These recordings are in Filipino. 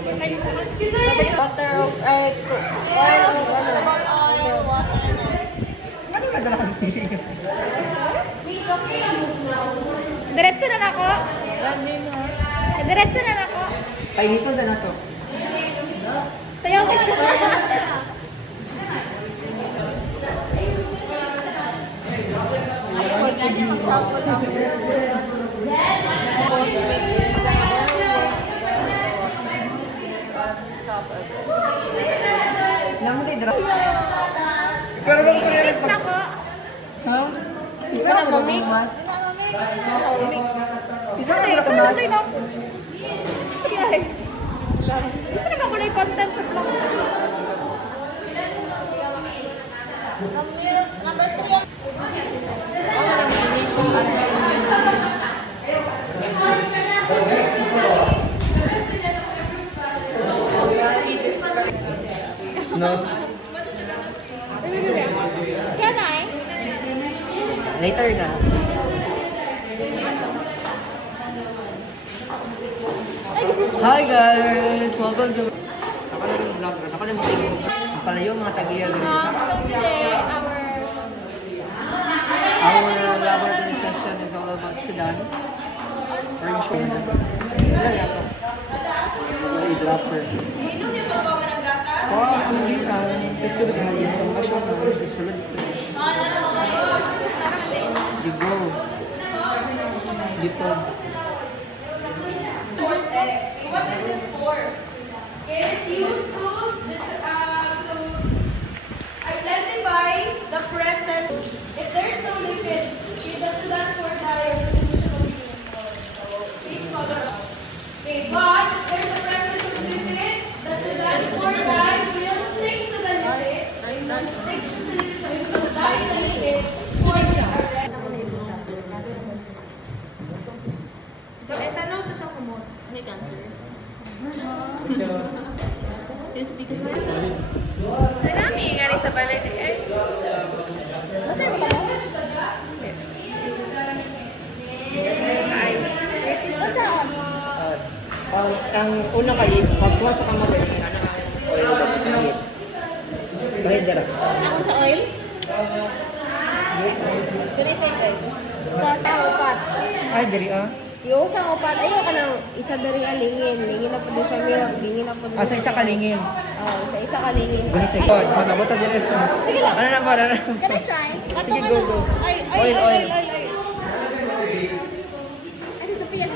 Water of, oil of, Ano na dala ka sa Diretso na ako. Diretso na ako. Painiton na to. Sayaw ko. Lang mo kayo dala. Ikaw na bang kuya Mix na ako. Ha? Isa na mamix. mas. mix. Isa na ba mas? Sige na. Sige na. Gusto naman ko na yung content sa vlog. Number 3. No. Can I? Later na. Hi guys! Welcome to... Ako na rin vlogger. Ako na yung palayo mga tagiya. So today, Our laboratory session is all about Sudan. We're in show na. Wala yata. Wala i-dropper. Wow, ang gita. Tapos ko sa mga yung kasyon na susunod ito. Di go. Dito. What is it for? It is used to identify the presence. If there's no liquid, it does not for distribution of the please follow up. Okay, but if there's a presence of liquid, the Sudan for dye will stick to the liquid. The stick to the liquid will dye the liquid for the arrest. So, tanong to siya kumot. May cancer. Yes, because Marami nga rin sa balay. Basta yung pala. Basta ako. Ang unang kalit, pagkuha sa kamay, oil dapat. Bahid dara. Ako sa oil? Sa upat. Ay, diri ah. Yung sa upat, ayaw ka ng isa dari alingin. Lingin na po din sa milk. Lingin na po din Asa isa kalingin. Oo, sa isa kalingin. Ganito ikaw. Magabot ang diri. Sige lang. Ano na ba? Can I try? Sige, go, go. Ay, Oil, oil. Ay, Sophia.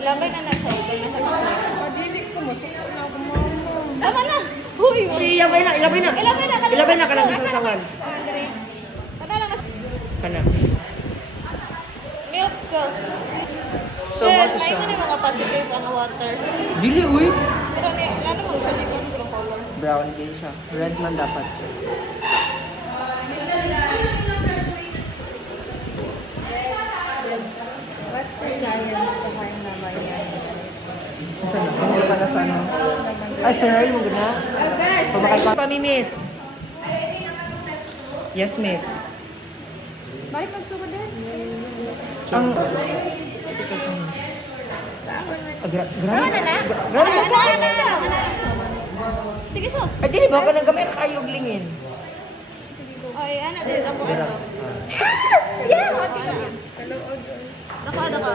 Ilagay na lang sa ito. Nasa kamay. Madili ko mo. Suko na ako mo. Tama na. Huy. Ilabay na, ilabay na. Ilagay na. Ilabay na ka ng isang sawan. Tama lang. Kana. Milk ko. So, what is May ko siya? ni mga positive ang water. Dili, uy. Pero lalo mo sa dito ng color. Brown din siya. Red man dapat siya. What's the science behind naman yan? Saan na? Hindi pa na sa ano. Ay, steroid mo guna? Pamakay pa. Pami, miss. Yes, miss. Bakit magsugod din? Ang... Sabi ko sa... Grabe. Tama na na? Grabe. Ano na? Sige, so. Ay, dili ba ka nang gamay na kayo glingin? Ay, ano din ako Dira. ito. Yeah, hati ka yan. Daka.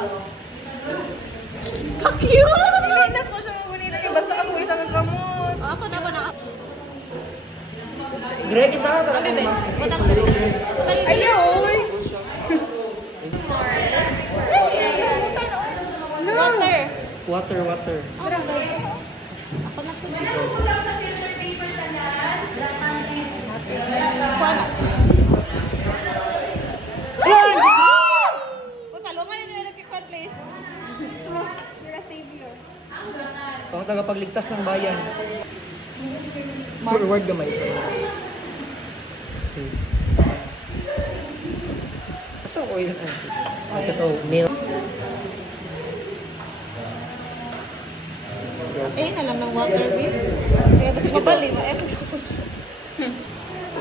Ka-cute! Hindi na po siya magunita niya. Basta ako isang kamot. Ako na. Greg, isa ka. Bebe, utang Ayaw, uy. Water. Water. Ako na po. Kuha na. Uy, palungan na nilalagay ko, please. You're a savior. Pang tagapagligtas ng bayan. Forward gamay. Okay. Asa ang oil? Ito, milk. Eh, alam ng water view. Kaya basta mabali.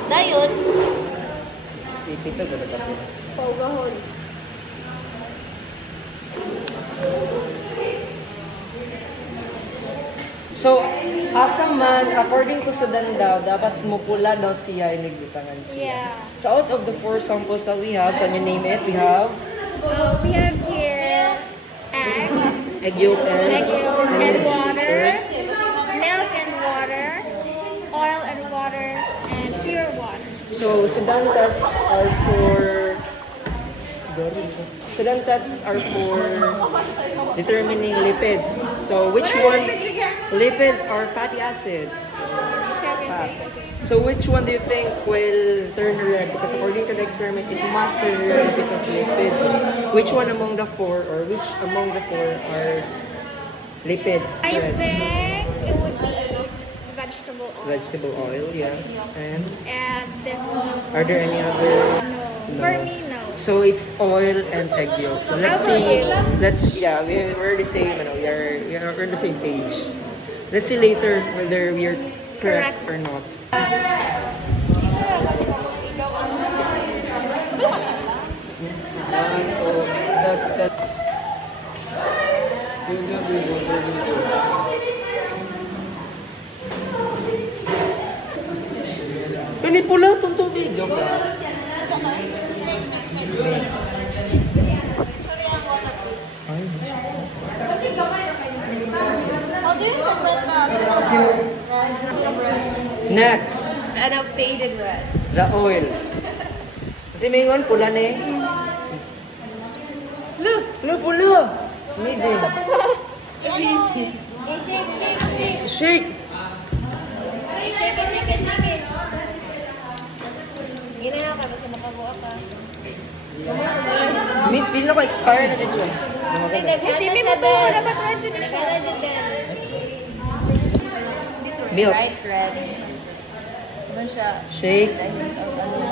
Dayon. Ipito, gano'n ka po. So, asa man, according to Sudan daw, dapat mupula daw siya, inigbutangan siya. Yeah. So, out of the 4 samples that we have, can you name it? We have We have here egg egg yolk and water, and milk and water, oil and water, and pure water. So, Sudan tests are for determining lipids. So, which one? Lipids are fatty acids. Fats. So, which one do you think will turn red? Because according to the experiment, it must turn red because lipids. Which one among the 4, or which among the 4 are lipids? I Red. think it would be vegetable oil. Vegetable oil, yes. And And this one. are there any other? No. For me, no. So it's oil and egg yolk. So let's How about see. you? We're the same. We're on the same page. Let's see later whether we are correct or not. Ini pula itong tubig. Joke lang. How do you interpret the Next, Ano, faded red. the oil. Kasi may ngon, pula na eh. Look! Pula, pula. Amazing. Shake, shake, shake. Shake. Shake it, shake it, shake it. Ginaya ka, basta makabuha ka. Miss, feel na ko expire na dyan siya. Hindi mo to. Dapat red yun siya. Nagana dyan din. Milk. Bright red. Ano siya? Shake. Dahil ano.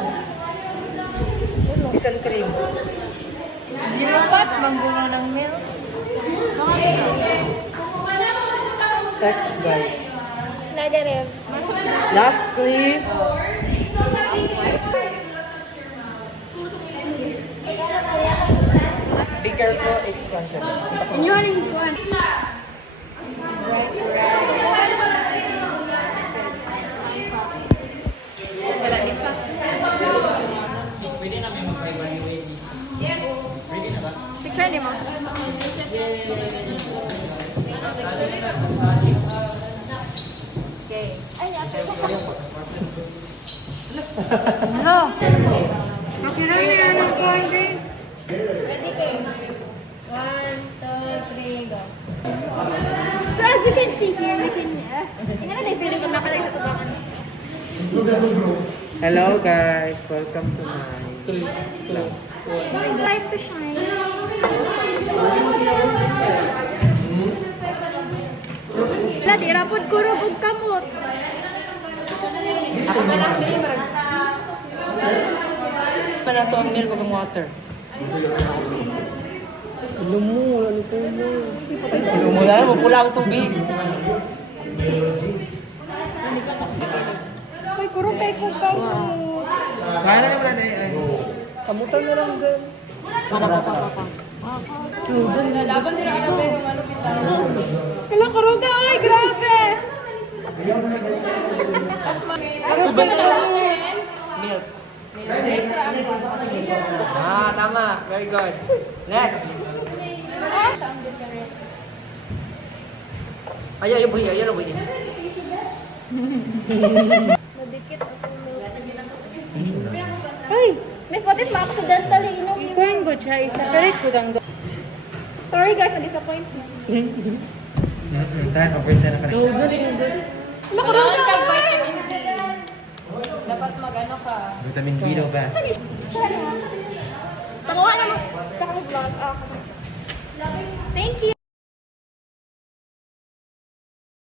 Isang cream. Dapat manggulo ng milk. Text, guys. Negative. Lastly, be careful, it's constant. Bright red. Wala din pa. Picture niyo mo. Okay. Hello. Makiram na yan ng corn drink. Ready kayo? 1, 2, 3, go. So as you can see here, we can, hindi na feeling ko nakalay sa tabakan. Hello guys, welcome to my Light to shine. Wala, di rapod ko rugog kamot. Ako na lang, Bili, marag. Para to ang milk o water. Lumo, lalo ko mo. Lumo na, mapula ang tubig. Ay, kurong kay ko kamot. Kaya na naman ay. Kamutan na lang din. laban nila ano ba yung malupitan? Kala kuruga, ay, grabe. Milk. Ah, tama. Very good. Next. Ayaw, buhi. Ayaw, buhi. Madikit ako mo. Ay, Miss, what if ma-accidentally inom yung... Kuhan ko siya, isa ka rin ko dang. Sorry guys, na-disappoint me. Wala kuruga, ay. Dapat mag-ano ka. Vitamin B daw ba? Tanguhan naman sa kami vlog. Thank you.